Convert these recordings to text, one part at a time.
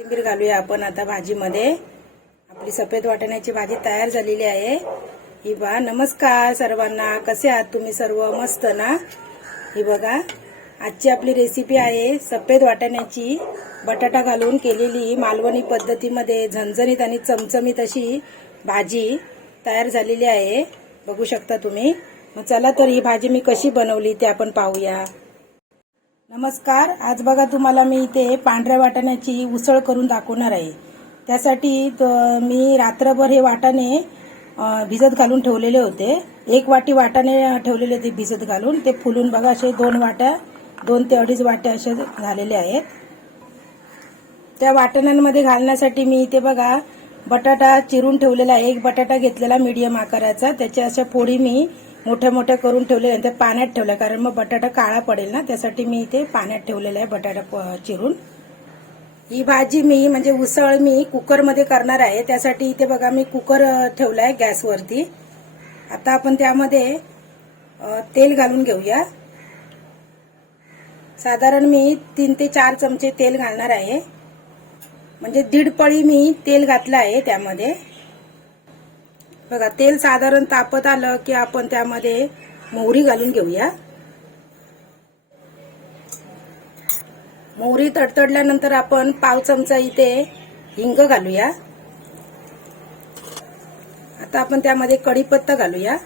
कोथिंबीर घालूया आपण. आता भाजीमध्ये आपली सफेद वाटाण्याची भाजी तयार झालेली आहे. ही बा नमस्कार सर्वांना. कसे आहात तुम्ही सर्व? मस्त ना? ही बघा आजची आपली रेसिपी आहे सफेद वाटाण्याची. बटाटा घालून केलेली मालवणी पद्धतीमध्ये झणझणीत आणि चमचमीत अशी भाजी तयार झालेली आहे. बघू शकता तुम्ही. मग चला तर ही भाजी मी कशी बनवली ते आपण पाहूया. नमस्कार आज बघा तुम्हाला मी इथे पांढऱ्या वाटाण्याची उसळ करून दाखवणार आहे. त्यासाठी त- मी रात्रभर हे वाटाणे भिजत घालून ठेवलेले होते. एक वाटी वाटाणे ठेवलेले होते भिजत घालून. ते फुलून बघा असे दोन वाट्या दोन ते अडीच वाट्या असे झालेले आहेत. त्या वाटाण्यांमध्ये घालण्यासाठी मी इथे बघा बटाटा चिरून ठेवलेला आहे. एक बटाटा घेतलेला मीडियम आकाराचा. त्याच्या अशा फोडी मी मोठ्या मोठ्या करून ठेवलेल्या आहेत. त्या पाण्यात ठेवल्या कारण मग बटाटा काळा पडेल ना त्यासाठी मी इथे पाण्यात ठेवलेला आहे बटाटा प- चिरून. ही भाजी मी म्हणजे उसळ मी कुकरमध्ये करणार आहे. त्यासाठी इथे बघा मी कुकर ठेवला आहे गॅसवरती. आता आपण त्यामध्ये तेल घालून घेऊया. साधारण मी तीन ते चार चमचे तेल घालणार आहे. म्हणजे दीड पळी मी तेल घातलं आहे त्यामध्ये. बघा तेल साधारण तापत आलं की आपण त्यामध्ये मोहरी घालून घेऊया. मोहरी तडतडल्यानंतर आपण पाव चमचा इथे हिंग घालूया. आता आपण त्यामध्ये कढीपत्ता घालूया.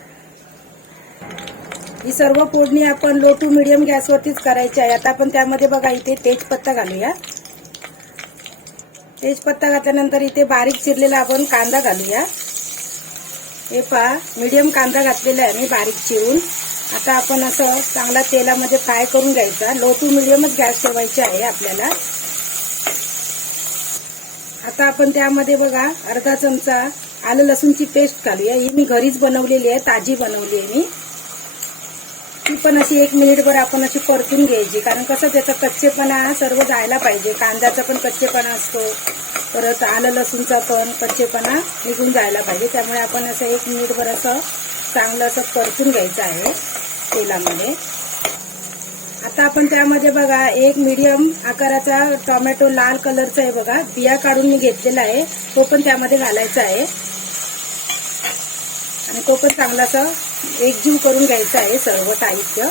ही सर्व फोडणी आपण लो टू मिडियम गॅसवरतीच करायची आहे. आता आपण त्यामध्ये बघा इथे तेजपत्ता घालूया. तेजपत्ता घातल्यानंतर इथे बारीक चिरलेला आपण कांदा घालूया. हे पहा मीडियम कांदा घातलेला आहे मी बारीक चिरून. आता आपण असं चांगला तेलामध्ये फ्राय करून घ्यायचा. लो टू मिडियमच गॅस ठेवायची आहे आपल्याला. आता आपण त्यामध्ये बघा अर्धा चमचा आलं लसूणची पेस्ट घालूया. ही मी घरीच बनवलेली आहे ताजी बनवली आहे मी. ती पण अशी एक मिनिटभर आपण अशी परतून घ्यायची. कारण कसं त्याचा कच्चेपणा सर्व जायला पाहिजे. कांद्याचा पण कच्चेपणा असतो. परत आलं लसूणचा पण कच्चेपणा निघून जायला पाहिजे. त्यामुळे आपण असं एक मिनिटभर असं चांगलं असं परतून घ्यायचं आहे तेलामध्ये. आता आपण त्यामध्ये बघा एक मीडियम आकाराचा टोमॅटो लाल कलरचा आहे बघा. बिया काढून मी घेतलेला आहे. तो पण त्यामध्ये घालायचा आहे. आणि तो पण चांगला असं एकजीव करून घ्यायचं आहे सर्व साहित्य.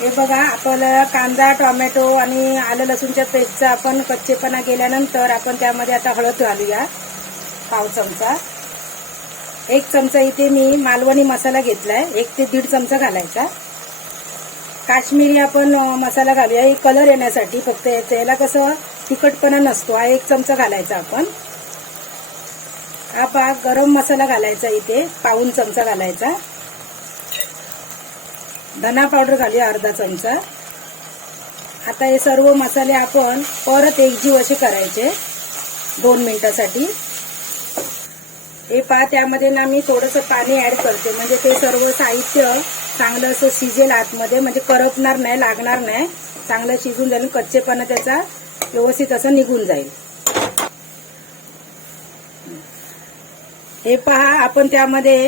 हे बघा आपल्याला कांदा टोमॅटो आणि आलं लसूणच्या पेस्टचा आपण कच्चेपणा गेल्यानंतर आपण त्यामध्ये आता हळद घालूया पाव चमचा. एक चमचा इथे मी मालवणी मसाला घेतलाय एक ते दीड चमचा घालायचा. काश्मीरी आपण मसाला घालूया कलर येण्यासाठी फक्त याच्या याला कसं तिखटपणा नसतो हा एक चमचा घालायचा आपण. हा गरम मसाला घालायचा इथे पाऊन चमचा घालायचा. धना पावडर घालूया अर्धा चमचा. आता हे सर्व मसाले आपण परत एकजीव असे करायचे दोन मिनिटासाठी. हे पहा त्यामध्ये ना मी थोडंसं पाणी ॲड करते. म्हणजे ते सर्व साहित्य चांगलं असं शिजेल आतमध्ये म्हणजे करपणार नाही लागणार नाही. चांगलं शिजून जाईल कच्चेपणा त्याचा व्यवस्थित असं निघून जाईल. हे पहा आपण त्यामध्ये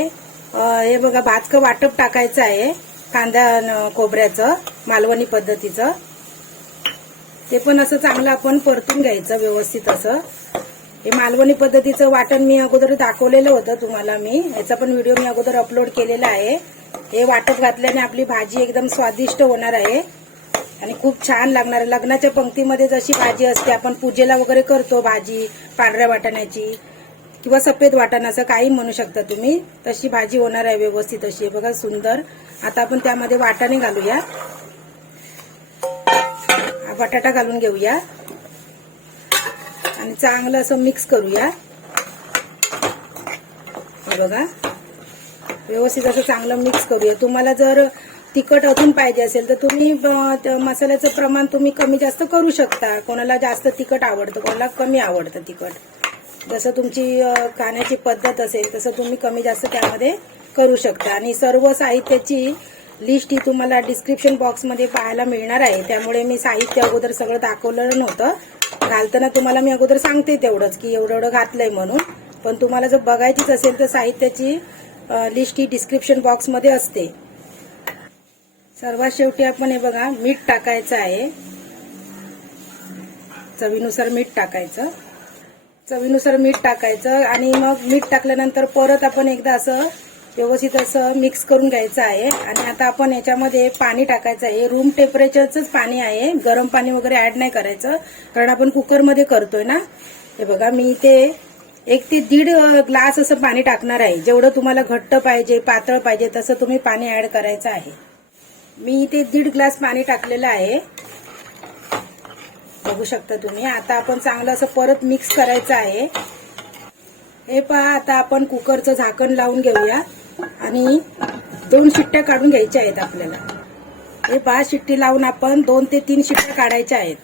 हे बघा भातकं वाटप टाकायचं आहे कांदा अन खोबऱ्याचं मालवणी पद्धतीचं. ते पण असं चांगलं आपण परतून घ्यायचं व्यवस्थित असं. हे मालवणी पद्धतीचं वाटण मी अगोदर दाखवलेलं होतं तुम्हाला मी. याचा पण व्हिडिओ मी अगोदर अपलोड केलेला आहे. हे वाटप घातल्याने आपली भाजी एकदम स्वादिष्ट होणार आहे. आणि खूप छान लागणार आहे. लग्नाच्या पंक्तीमध्ये जशी भाजी असते आपण पूजेला वगैरे करतो भाजी पांढऱ्या वाटाण्याची. किंवा सफेद वाटाणा असं काही म्हणू शकता तुम्ही. तशी भाजी होणार आहे व्यवस्थित अशी. आहे बघा सुंदर. आता आपण त्यामध्ये वाटाणे घालूया. बटाटा घालून घेऊया. आणि चांगलं असं मिक्स करूया. बघा. व्यवस्थित असं चांगलं मिक्स करूया. तुम्हाला जर तिखट अजून पाहिजे असेल तर तुम्ही त्या मसाल्याचं प्रमाण तुम्ही कमी जास्त करू शकता. कोणाला जास्त तिखट आवडतं कोणाला कमी आवडतं तिखट. जसं तुमची खाण्याची पद्धत असेल तसं तुम्ही कमी जास्त त्यामध्ये करू शकता. आणि सर्व साहित्याची लिस्ट ही तुम्हाला डिस्क्रिप्शन बॉक्समध्ये पाहायला मिळणार आहे. त्यामुळे मी साहित्य अगोदर सगळं दाखवलं नव्हतं. घालताना तुम्हाला मी अगोदर सांगते तेवढंच की एवढं एवढं घातलंय म्हणून. पण तुम्हाला जर बघायचीच असेल तर साहित्याची लिस्ट ही डिस्क्रिप्शन बॉक्समध्ये असते. सर्वात शेवटी आपण हे बघा मीठ टाकायचं आहे. चवीनुसार मीठ टाकायचं. चवीनुसार मीठ टाकायचं आणि मग मीठ टाकल्यानंतर परत आपण एकदा असं व्यवस्थित असं मिक्स करून घ्यायचं आहे. आणि आता आपण याच्यामध्ये पाणी टाकायचं आहे. रूम टेम्परेचरचंच पाणी आहे. गरम पाणी वगैरे ऍड नाही करायचं. कारण आपण कुकरमध्ये करतोय ना. हे बघा मी इथे एक ते दीड ग्लास असं पाणी टाकणार आहे. जेवढं तुम्हाला घट्ट पाहिजे पातळ पाहिजे तसं तुम्ही पाणी ऍड करायचं आहे. मी इथे दीड ग्लास पाणी टाकलेलं आहे. बघू शकता तुम्ही. आता आपण चांगलं असं परत मिक्स करायचं आहे. हे पहा आता आपण कुकरचं झाकण लावून घेऊया. आणि दोन शिट्ट्या काढून घ्यायच्या आहेत आपल्याला. हे पहा शिट्टी लावून आपण दोन ते तीन शिट्ट्या काढायच्या आहेत.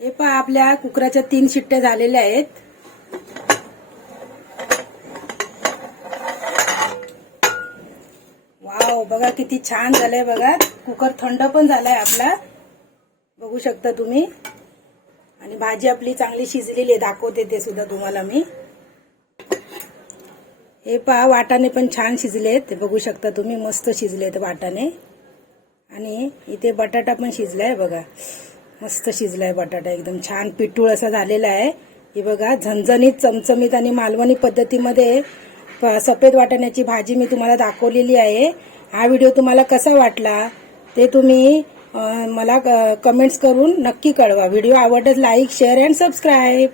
हे पहा आपल्या कुकराच्या तीन शिट्ट्या झालेल्या आहेत. वाव बघा किती छान झालंय बघा. कुकर थंड पण झालाय आपला. बघू शकता तुम्ही. आणि भाजी आपली चांगली शिजलेली आहे. दाखवते ते सुद्धा तुम्हाला मी. हे पहा वाटाणे पण छान शिजलेत ते बघू शकता तुम्ही मस्त शिजलेत वाटाणे. आणि इथे बटाटा पण शिजलाय बघा. मस्त शिजलाय बटाटा एकदम. छान पिटूळ असा झालेला आहे. हे बघा झणझणीत चमचमीत आणि मालवणी पद्धतीमध्ये प- सफेद वाटाण्याची भाजी मी तुम्हाला दाखवलेली आहे. हा व्हिडिओ तुम्हाला कसा वाटला ते तुम्ही मला कमेंट्स करून नक्की कळवा. व्हिडिओ आवडत लाईक शेअर अँड सबस्क्राईब